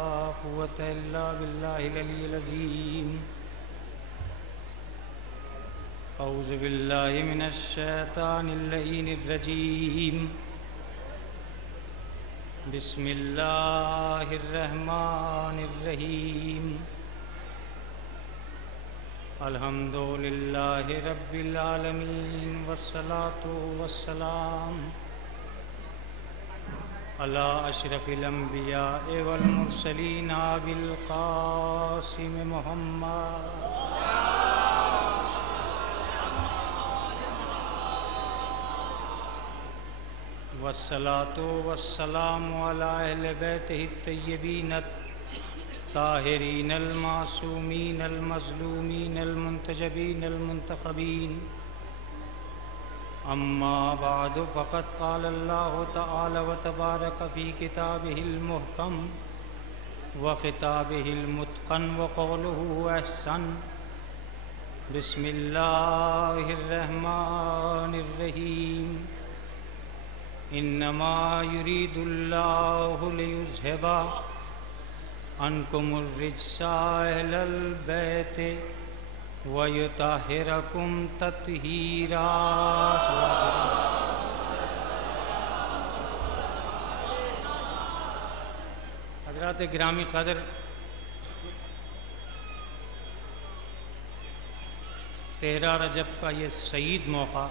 لا قوة إلا بالله العلي العظيم. أعوذ بالله من الشيطان اللعين الرجيم. بسم الله الرحمن الرحيم. الحمد لله رب العالمين والصلاة والسلام على أشرف الأنبياء والمرسلين أبي القاسم محمد والصلاة والسلام على أهل بيته الطيبين الطاهرين المعصومين المظلومين المنتجبين المنتخبين. أما بعد فقد قال الله تعالى وتبارك في كتابه المحكم وخطابه المتقن وقوله أحسن. بسم الله الرحمن الرحيم. إنما يريد الله ليذهب عنكم الرجس أهل البيت وَيُطَهِّرَكُمْ تَطْهِيرًا. حضرات گرامی قدر، تیرہ رجب کا یہ سعید موقع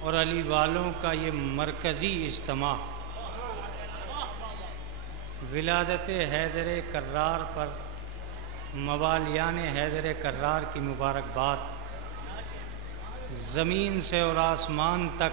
اور علی والوں کا یہ مرکزی اجتماع ولادت حیدر کرار پر موالیان حیدر کرار کی مبارکباد. زمین سے اور آسمان تک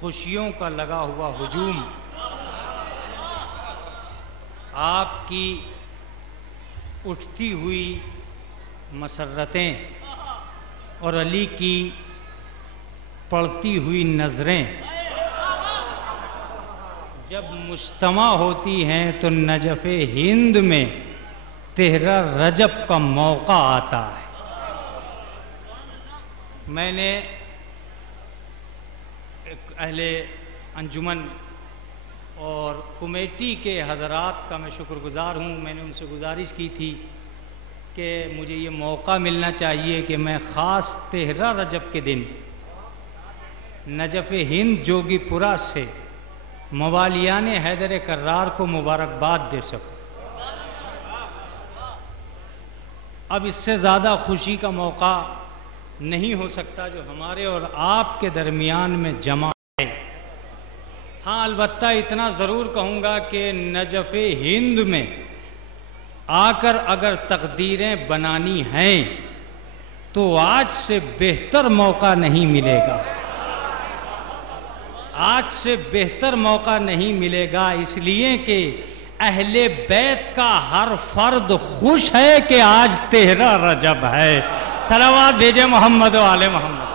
خوشیوں کا لگا ہوا ہجوم، آپ کی اٹھتی ہوئی مسرتیں اور علی کی پڑتی ہوئی نظریں جب مجتمع ہوتی ہیں تو نجف ہند میں 13 رجب کا موقع آتا ہے. میں نے اہل انجمن اور کمیٹی کے حضرات کا میں شکر گزار ہوں. میں نے ان سے گزارش کی تھی کہ مجھے یہ موقع ملنا چاہیے کہ میں خاص 13 رجب کے دن نجف ہند جوگی پورہ سے موالیان حیدر کرار کو مبارکباد دے سکوں. اب اس سے زیادہ خوشی کا موقع نہیں ہو سکتا جو ہمارے اور آپ کے درمیان میں جمع ہے. ہاں، البتہ اتنا ضرور کہوں گا کہ نجف ہند میں آ کر اگر تقدیریں بنانی ہیں تو آج سے بہتر موقع نہیں ملے گا. آج سے بہتر موقع نہیں ملے گا، اس لیے کہ اہل بیت کا ہر فرد خوش ہے کہ آج 13 رجب ہے. صلوات بھیجے محمد و آل محمد.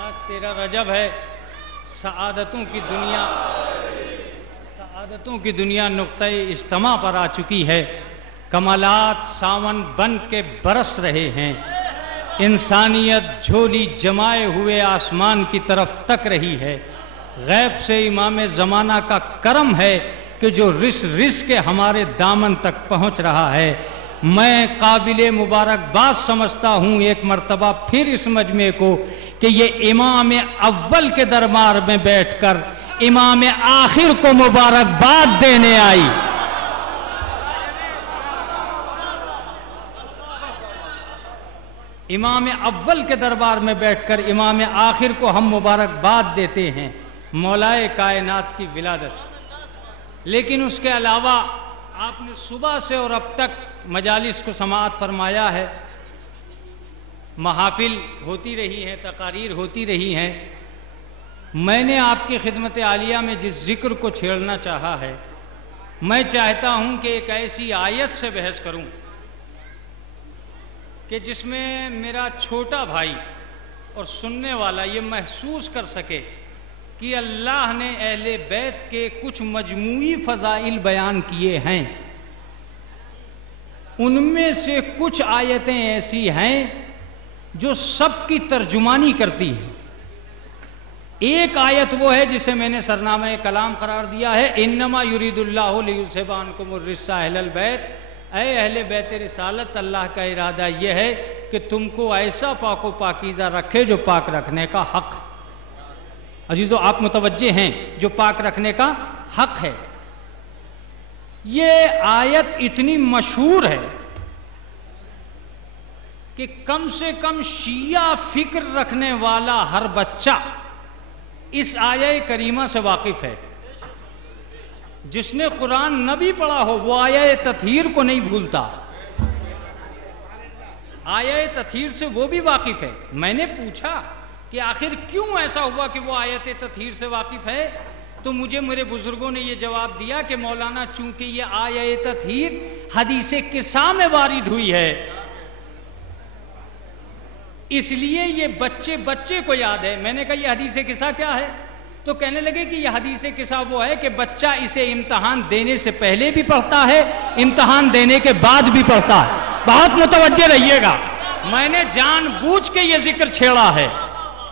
آج 13 رجب ہے. سعادتوں کی دنیا نقطہ اجتماع پر آ چکی ہے. کمالات ساون بن کے برس رہے ہیں. انسانیت جھولی جمائے ہوئے آسمان کی طرف تک رہی ہے. غیب سے امام زمانہ کا کرم ہے کہ جو رس رس کے ہمارے دامن تک پہنچ رہا ہے. میں قابل مبارکباد سمجھتا ہوں ایک مرتبہ پھر اس مجمع کو کہ یہ امام اول کے دربار میں بیٹھ کر امام آخر کو مبارکباد دینے آئی. امام اول کے دربار میں بیٹھ کر امام آخر کو ہم مبارکباد دیتے ہیں، مولائے کائنات کی ولادت. لیکن اس کے علاوہ آپ نے صبح سے اور اب تک مجالس کو سماعت فرمایا ہے، محافل ہوتی رہی ہیں، تقاریر ہوتی رہی ہیں. میں نے آپ کی خدمت عالیہ میں جس ذکر کو چھیڑنا چاہا ہے، میں چاہتا ہوں کہ ایک ایسی آیت سے بحث کروں کہ جس میں میرا چھوٹا بھائی اور سننے والا یہ محسوس کر سکے کہ اللہ نے اہل بیت کے کچھ مجموعی فضائل بیان کیے ہیں. ان میں سے کچھ آیتیں ایسی ہیں جو سب کی ترجمانی کرتی ہیں. ایک آیت وہ ہے جسے میں نے سرنامہ کلام قرار دیا ہے، انما یرید اللہ لیذھب عنکم الرجس اہل البیت، اے اہل بیت رسالت، اللہ کا ارادہ یہ ہے کہ تم کو ایسا پاک و پاکیزہ رکھے جو پاک رکھنے کا حق۔ عزیزو آپ متوجہ ہیں، جو پاک رکھنے کا حق ہے۔ یہ آیت اتنی مشہور ہے کہ کم سے کم شیعہ فکر رکھنے والا ہر بچہ اس آیہ کریمہ سے واقف ہے۔ جس نے قرآن نہ بھی پڑھا ہو وہ آیہ تطہیر کو نہیں بھولتا، آیہ تطہیر سے وہ بھی واقف ہے۔ میں نے پوچھا کہ آخر کیوں ایسا ہوا کہ وہ آیت تطہیر سے واقف ہے، تو مجھے میرے بزرگوں نے یہ جواب دیا کہ مولانا چونکہ یہ آیہ تطہیر حدیث قصہ میں وارد ہوئی ہے، اس لیے یہ بچے کو یاد ہے۔ میں نے کہا یہ حدیث قصہ کیا ہے؟ تو کہنے لگے کہ یہ حدیث قصہ وہ ہے کہ بچہ اسے امتحان دینے سے پہلے بھی پڑھتا ہے، امتحان دینے کے بعد بھی پڑھتا ہے۔ بہت متوجہ رہیے گا، میں نے جان بوجھ کے یہ ذکر چھیڑا ہے،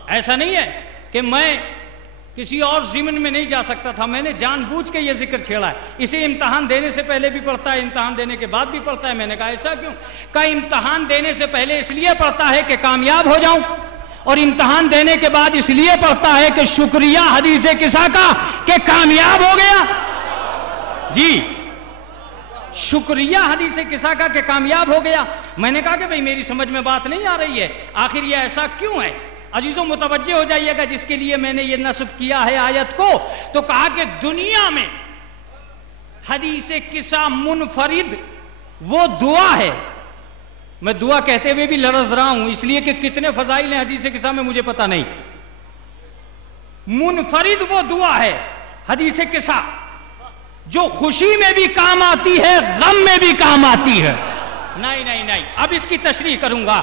ایسا نہیں ہے کہ میں کسی اور ضمن میں نہیں جا سکتا تھا، میں نے جان بوجھ کے یہ ذکر چھیڑا ہے۔ اسے امتحان دینے سے پہلے بھی پڑھتا ہے، امتحان دینے کے بعد بھی پڑھتا ہے۔ میں نے کہا ایسا کیوں؟ کہا امتحان دینے سے پہلے اس لیے پڑھتا ہے کہ کامیاب ہو جاؤں، اور امتحان دینے کے بعد اس لیے پڑھتا ہے کہ شکریہ حدیث قصہ کا کہ کامیاب ہو گیا۔ جی شکریہ حدیث قصہ کا کہ کامیاب ہو گیا۔ میں نے کہا کہ بھئی میری سمجھ میں بات نہیں آ رہی ہے، آخر یہ ایسا کیوں ہے؟ عزیزوں متوجہ ہو جائیے گا، جس کے لیے میں نے یہ نصب کیا ہے آیت کو، تو کہا کہ دنیا میں حدیث قصہ منفرد وہ دعا ہے۔ میں دعا کہتے ہوئے بھی لرز رہا ہوں، اس لیے کہ کتنے فضائل ہیں حدیث قصہ میں مجھے پتہ نہیں۔ منفرد وہ دعا ہے حدیث قصہ جو خوشی میں بھی کام آتی ہے، غم میں بھی کام آتی ہے۔ نہیں، اب اس کی تشریح کروں گا۔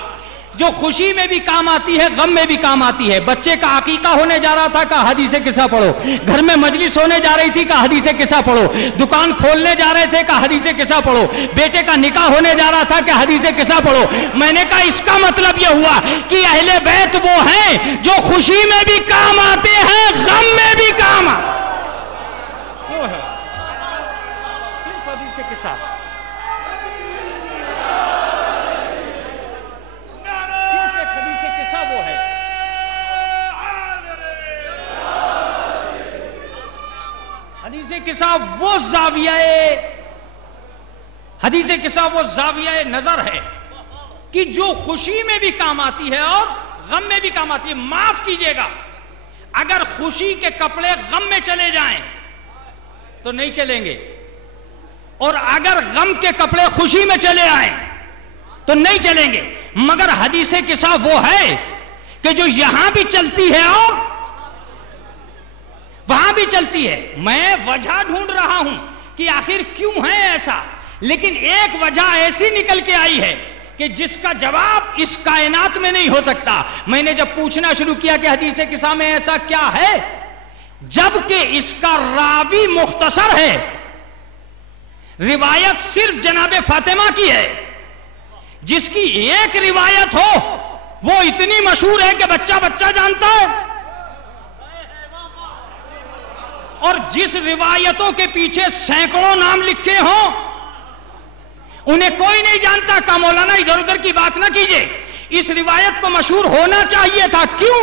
جو خوشی میں بھی کام آتی ہے، غم میں بھی کام آتی ہے۔ بچے کا عقیقہ ہونے جا رہا تھا، کہا حدیث قصہ پڑھو۔ گھر میں مجلس ہونے جا رہی تھی، کہا حدیث قصہ پڑھو۔ دکان کھولنے جا رہے تھے، کہا حدیث قصہ پڑھو۔ بیٹے کا نکاح ہونے جا رہا تھا کہ حدیث قصہ پڑھو۔ میں نے کہا اس کا مطلب یہ ہوا کہ اہل بیت وہ ہیں جو خوشی میں بھی کام آتے ہیں، غم میں بھی کام آتے ہیں۔ وہ ہے صرف حدیث قصہ۔ حدیث قصہ وہ زاویہ نظر ہے کہ جو خوشی میں بھی کام آتی ہے اور غم میں بھی کام آتی ہے۔ معاف کیجئے گا، اگر خوشی کے کپڑے غم میں چلے جائیں تو نہیں چلیں گے، اور اگر غم کے کپڑے خوشی میں چلے آئیں تو نہیں چلیں گے۔ مگر حدیث قصہ وہ ہے کہ جو یہاں بھی چلتی ہے اور وہاں بھی چلتی ہے۔ میں وجہ ڈھونڈ رہا ہوں کہ آخر کیوں ہے ایسا، لیکن ایک وجہ ایسی نکل کے آئی ہے کہ جس کا جواب اس کائنات میں نہیں ہو سکتا۔ میں نے جب پوچھنا شروع کیا کہ حدیث قصہ میں ایسا کیا ہے، جبکہ اس کا راوی مختصر ہے، روایت صرف جناب فاطمہ کی ہے، جس کی ایک روایت ہو وہ اتنی مشہور ہے کہ بچہ بچہ جانتا ہے، اور جس روایتوں کے پیچھے سینکڑوں نام لکھے ہوں انہیں کوئی نہیں جانتا۔ کہ مولانا ادھر ادھر کی بات نہ کیجئے، اس روایت کو مشہور ہونا چاہیے تھا۔ کیوں؟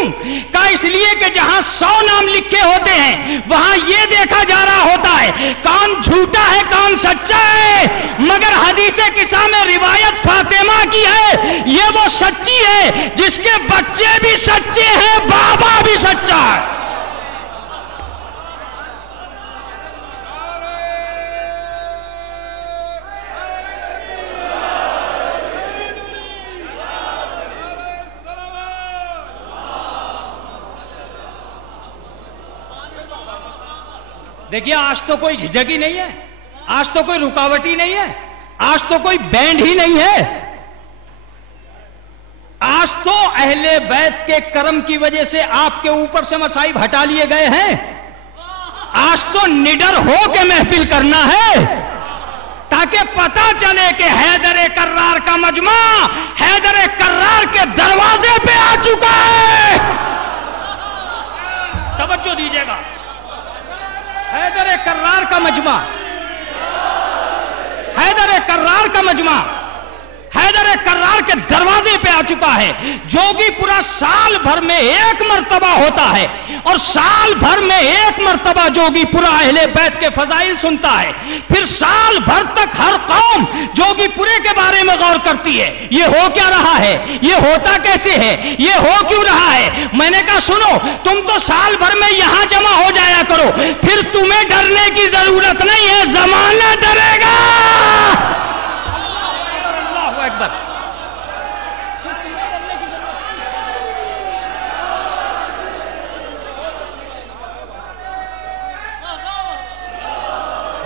کہ اس لیے کہ جہاں 100 نام لکھے ہوتے ہیں وہاں یہ دیکھا جا رہا ہوتا ہے کون جھوٹا ہے کون سچا ہے۔ مگر حدیث قصہ میں روایت فاطمہ کی ہے، یہ وہ سچی ہے جس کے بچے بھی سچے ہیں، بابا بھی سچا ہے۔ دیکھیے آج تو کوئی جھجک ہی نہیں ہے، آج تو کوئی رکاوٹ ہی نہیں ہے، آج تو کوئی بینڈ ہی نہیں ہے، آج تو اہل بیت کے کرم کی وجہ سے آپ کے اوپر سے مصائب ہٹا لیے گئے ہیں۔ آج تو نڈر ہو کے محفل کرنا ہے تاکہ پتہ چلے کہ حیدر کرار کا مجمع حیدر کرار کے دروازے پہ آ چکا ہے، توجہ دیجیے گا، حیدر کرار کا مجمع، حیدر کرار کا مجمع حیدر کرار کے دروازے پہ آ چکا ہے۔ جوگی پورا سال بھر میں ایک مرتبہ ہوتا ہے، اور سال بھر میں ایک مرتبہ جوگی پورا اہل بیت کے فضائل سنتا ہے، پھر سال بھر تک ہر قوم جوگی پورے کے بارے میں غور کرتی ہے، یہ ہو کیا رہا ہے، یہ ہوتا کیسے ہے، یہ ہو کیوں رہا ہے۔ میں نے کہا سنو، تم تو سال بھر میں یہاں جمع ہو جایا کرو، پھر تمہیں ڈرنے کی ضرورت نہیں ہے، زمانہ ڈرے گا۔ اکبر،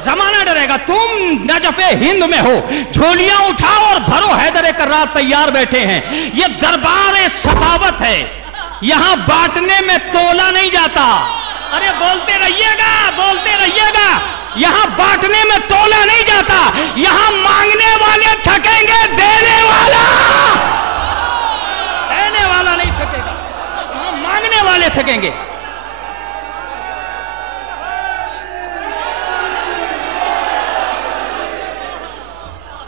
زمانہ ڈرے گا۔ تم نجف ہند میں ہو، جھولیاں اٹھاؤ اور بھرو، حیدر کرار تیار بیٹھے ہیں۔ یہ دربار سخاوت ہے، یہاں بانٹنے میں تولا نہیں جاتا۔ ارے بولتے رہیے گا، بولتے رہیے گا، یہاں بانٹنے میں تولا نہیں جاتا، یہاں مانگنے والے تھکیں گے، دینے والا نہیں تھکے گا، یہاں مانگنے والے تھکیں گے۔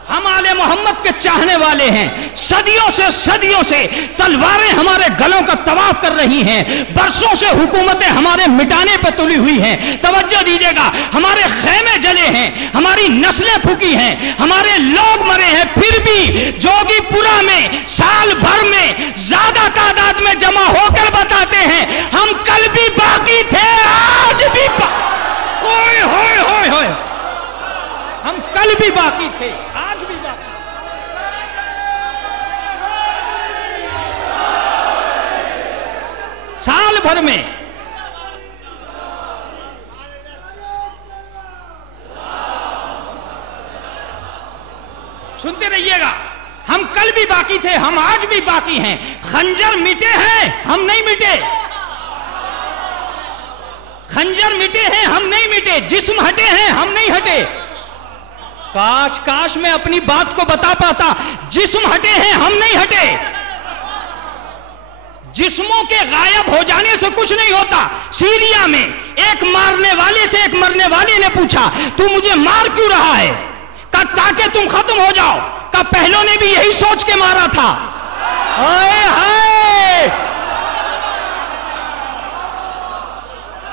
ہم آل محمد کے چاہنے والے ہیں، صدیوں سے تلواریں ہمارے گلوں کا طواف کر رہی ہیں، برسوں سے حکومتیں ہمارے مٹانے پہ تلی ہوئی ہیں۔ توجہ دیجیے گا، ہمارے خیمے جلے ہیں، ہماری نسلیں پھکی ہیں، ہمارے لوگ مرے ہیں، پھر بھی جوگی پورا میں سال بھر میں زیادہ تعداد میں جمع ہو کر بتاتے ہیں ہم کل بھی باقی تھے، آج بھی ہوئے ہوئے ہوئے ہوئے، ہم کل بھی باقی تھے، آج بھی باقی۔ سال بھر میں سنتے رہیے گا، ہم کل بھی باقی تھے، ہم آج بھی باقی ہیں۔ خنجر مٹے ہیں، ہم نہیں مٹے، خنجر مٹے ہیں، ہم نہیں مٹے، جسم ہٹے ہیں، ہم نہیں ہٹے۔ کاش میں اپنی بات کو بتا پاتا، جسم ہٹے ہیں، ہم نہیں ہٹے۔ جسموں کے غائب ہو جانے سے کچھ نہیں ہوتا۔ سیریا میں ایک مارنے والے سے ایک مرنے والے نے پوچھا تو مجھے مار کیوں رہا ہے؟ کہا تاکہ تم ختم ہو جاؤ۔ کہا پہلوں نے بھی یہی سوچ کے مارا تھا۔ ہائے ہائے،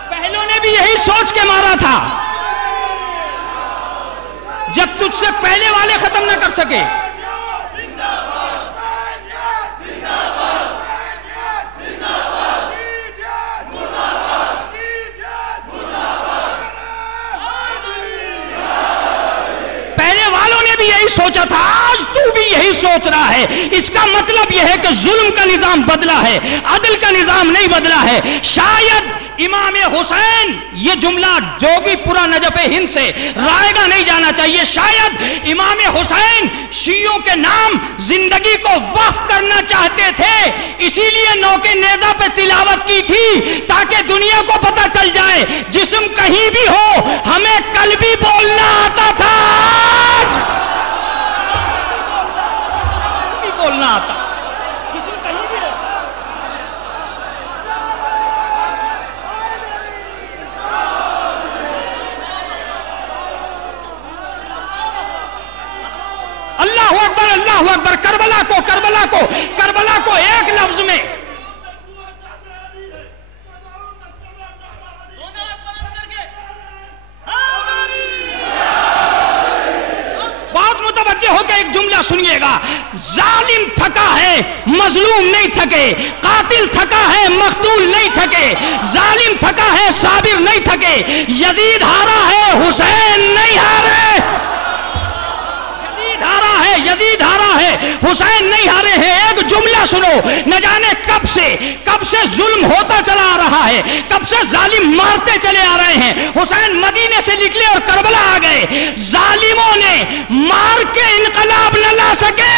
پہلوں نے بھی یہی سوچ کے مارا تھا، جب تجھ سے پہلے والے ختم نہ کر سکے۔ پہلے والوں نے بھی یہی سوچا تھا، آج تو بھی یہی سوچ رہا ہے۔ اس کا مطلب یہ ہے کہ ظلم کا نظام بدلا ہے، عدل کا نظام نہیں بدلا ہے۔ شاید امام حسین، یہ جملہ جوگی پورا نجف ہند سے رائے گا نہیں جانا چاہیے، شاید امام حسین شیعوں کے نام زندگی کو وقف کرنا چاہتے تھے، اسی لیے نوکے نیزہ پہ تلاوت کی تھی تاکہ دنیا کو پتہ چل جائے جسم کہیں بھی ہو ہمیں کل بھی بولنا آتا تھا، آج بھی بولنا آتا۔ اللہ اکبر، اللہ اکبر، کربلا کو کربلا کو کربلا کو ایک لفظ میں بہت متوجہ ہو کے ایک جملہ سنیے گا، ظالم تھکا ہے مظلوم نہیں تھکے، قاتل تھکا ہے مقتول نہیں تھکے، ظالم تھکا ہے صابر نہیں تھکے، یزید ہارا ہے حسین نہیں ہارے، یزید ہارا ہے حسین نہیں ہارے ہیں۔ ایک جملہ سنو، نہ جانے کب سے ظلم ہوتا چلا آ رہا ہے، کب سے ظالم مارتے چلے آ رہے ہیں، حسین مدینے سے نکلے اور کربلا آ گئے، ظالموں نے مار کے انقلاب نہ لا سکے،